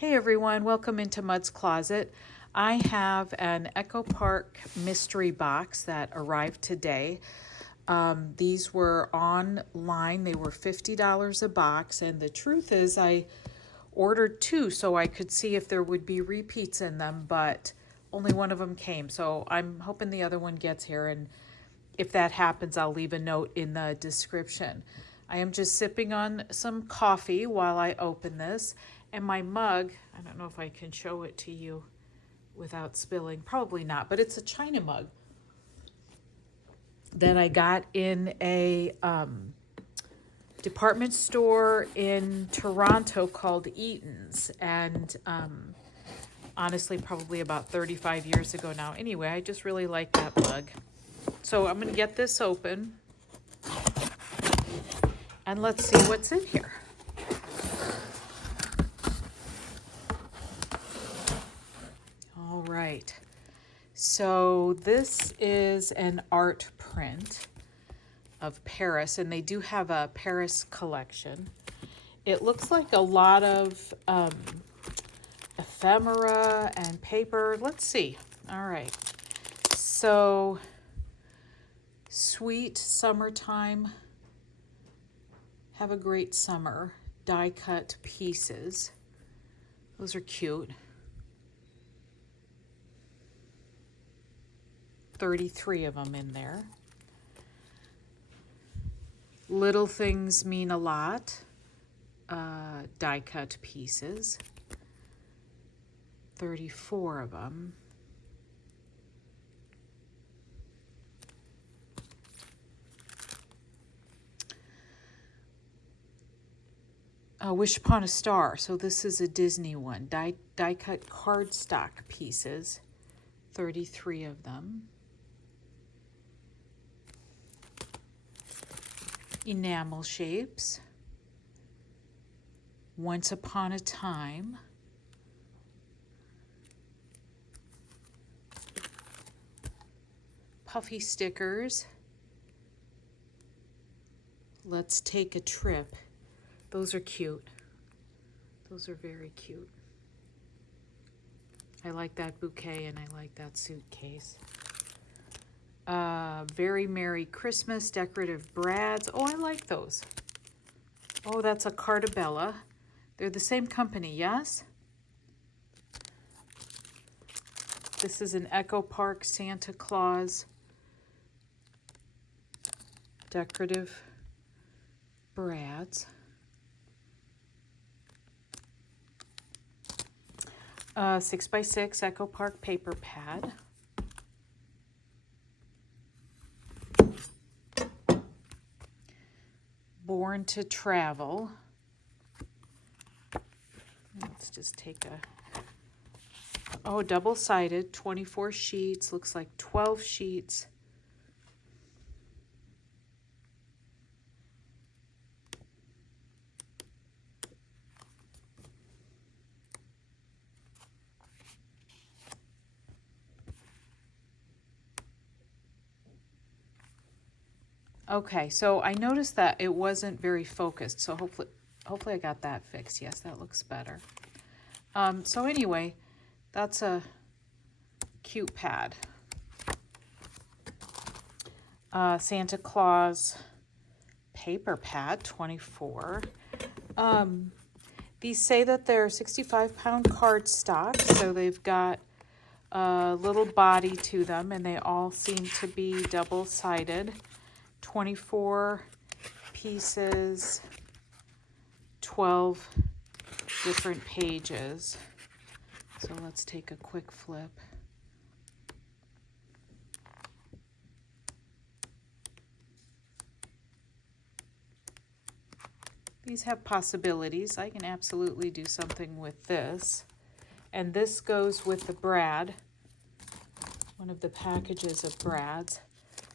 Hey everyone, welcome into Mud's Closet. I have an Echo Park mystery box that arrived today. These were online. They were $50 a box, and the truth is I ordered two so I could see if there would be repeats in them, but only one of them came. So I'm hoping the other one gets here, and if that happens, I'll leave a note in the description. I am just sipping on some coffee while I open this. And my mug, I don't know if I can show it to you without spilling. Probably not, but it's a China mug that I got in a department store in Toronto called Eaton's. And honestly, probably about 35 years ago now. Anyway, I just really like that mug. So I'm going to get this open. And let's see what's in here. All right, so this is an art print of Paris, and they do have a Paris collection. It looks like a lot of ephemera and paper. Let's see. All right, so sweet summertime. Have a great summer. Die cut pieces. Those are cute. 33 of them in there. Little things mean a lot. Die cut pieces. 34 of them. Wish Upon a Star. So this is a Disney one. Die cut cardstock pieces. 33 of them. Enamel shapes. Once Upon a Time. Puffy stickers. Let's Take a Trip. Those are cute. Those are very cute. I like that bouquet and I like that suitcase. Very Merry Christmas, decorative brads. Oh, I like those. Oh, that's a Cartabella. They're the same company, yes? This is an Echo Park Santa Claus decorative brads. 6x6 Echo Park paper pad. Born to Travel. Let's just take a, double-sided, 24 sheets, looks like 12 sheets. Okay, so I noticed that it wasn't very focused, so hopefully I got that fixed. Yes, that looks better. So anyway, that's a cute pad. Santa Claus paper pad, 24. These say that they're 65-pound cardstock, so they've got a little body to them, and they all seem to be double-sided. 24 pieces, 12 different pages. So let's take a quick flip. These have possibilities. I can absolutely do something with this. And this goes with the brad, one of the packages of brads.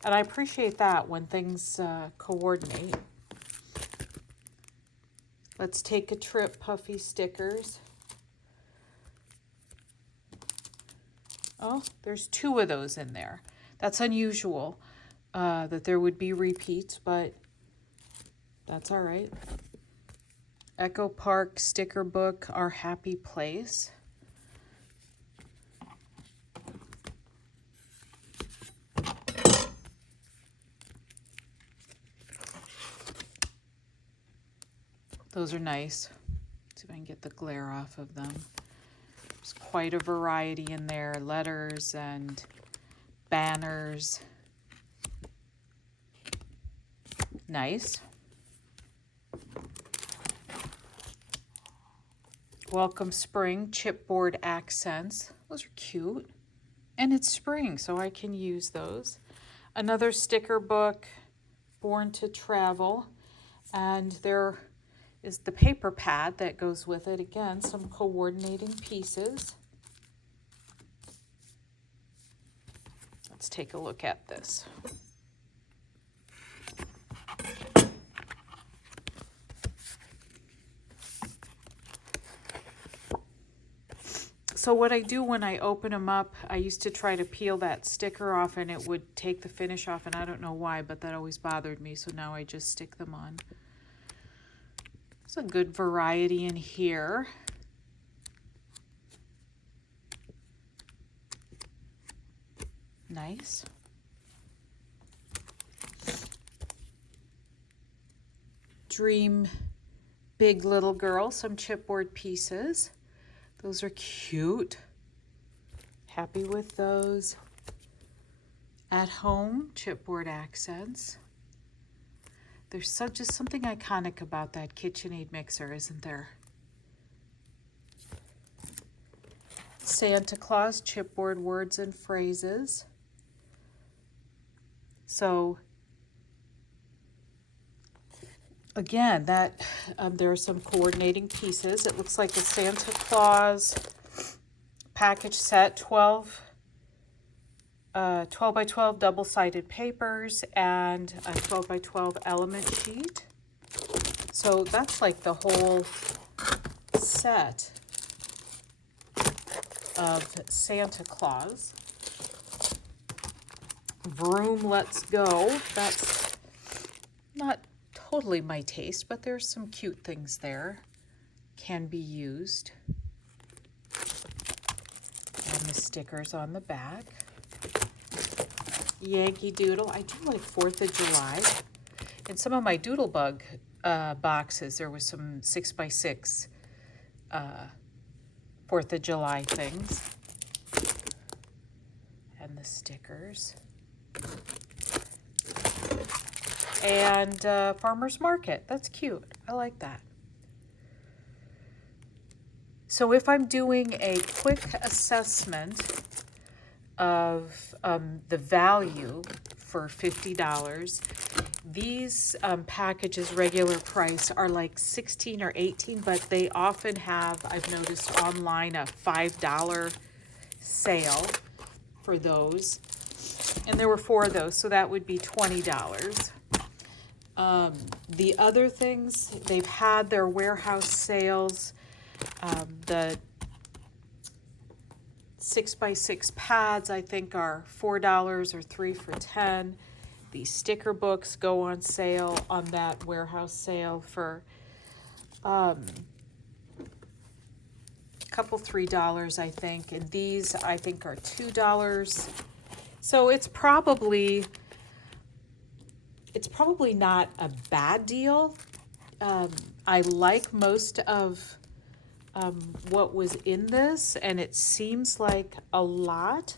And I appreciate that when things coordinate. Let's Take a Trip puffy stickers. Oh, there's 2 of those in there. That's unusual that there would be repeats, but that's all right. Echo Park sticker book, Our Happy Place. Those are nice. Let's see if I can get the glare off of them. There's quite a variety in there, letters and banners. Nice. Welcome Spring chipboard accents. Those are cute. And it's spring, so I can use those. Another sticker book, Born to Travel. And there is the paper pad that goes with it. Again, some coordinating pieces. Let's take a look at this. So what I do when I open them up, I used to try to peel that sticker off and it would take the finish off, and I don't know why, but that always bothered me, so now I just stick them on. There's a good variety in here. Nice. Dream Big Little Girl, some chipboard pieces. Those are cute. Happy with those. At Home, chipboard accents. There's just something iconic about that KitchenAid mixer, isn't there? Santa Claus, chipboard words and phrases. So, again, that there are some coordinating pieces. It looks like a Santa Claus package set, 12 by 12 double-sided papers and a 12 by 12 element sheet. So that's like the whole set of Santa Claus. Vroom, let's go. That's not totally my taste, but there's some cute things there. Can be used. And the stickers on the back. Yankee Doodle. I do like 4th of July. In some of my Doodlebug boxes, there was some 6x6 4th of July things. And the stickers. And Farmer's Market. That's cute. I like that. So if I'm doing a quick assessment of the value for $50, these packages regular price are like $16 or $18, but they often have, I've noticed online, a $5 sale for those. And there were 4 of those, so that would be $20. The other things, they've had their warehouse sales. The 6x6 pads, I think, are $4 or 3 for $10. The sticker books go on sale on that warehouse sale for a couple $3, I think. And these, I think, are $2. So it's probably not a bad deal. I like most of what was in this, and it seems like a lot.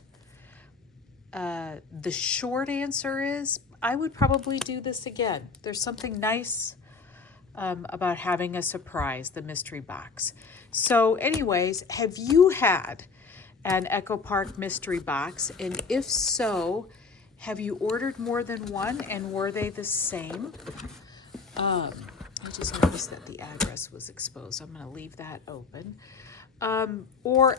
The short answer is I would probably do this again. There's something nice about having a surprise, the mystery box. So anyways, have you had an Echo Park mystery box? And if so, have you ordered more than one, and were they the same? I just noticed that the address was exposed. I'm going to leave that open. Or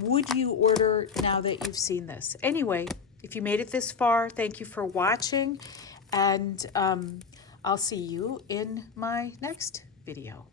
would you order now that you've seen this? Anyway, if you made it this far, thank you for watching, and I'll see you in my next video.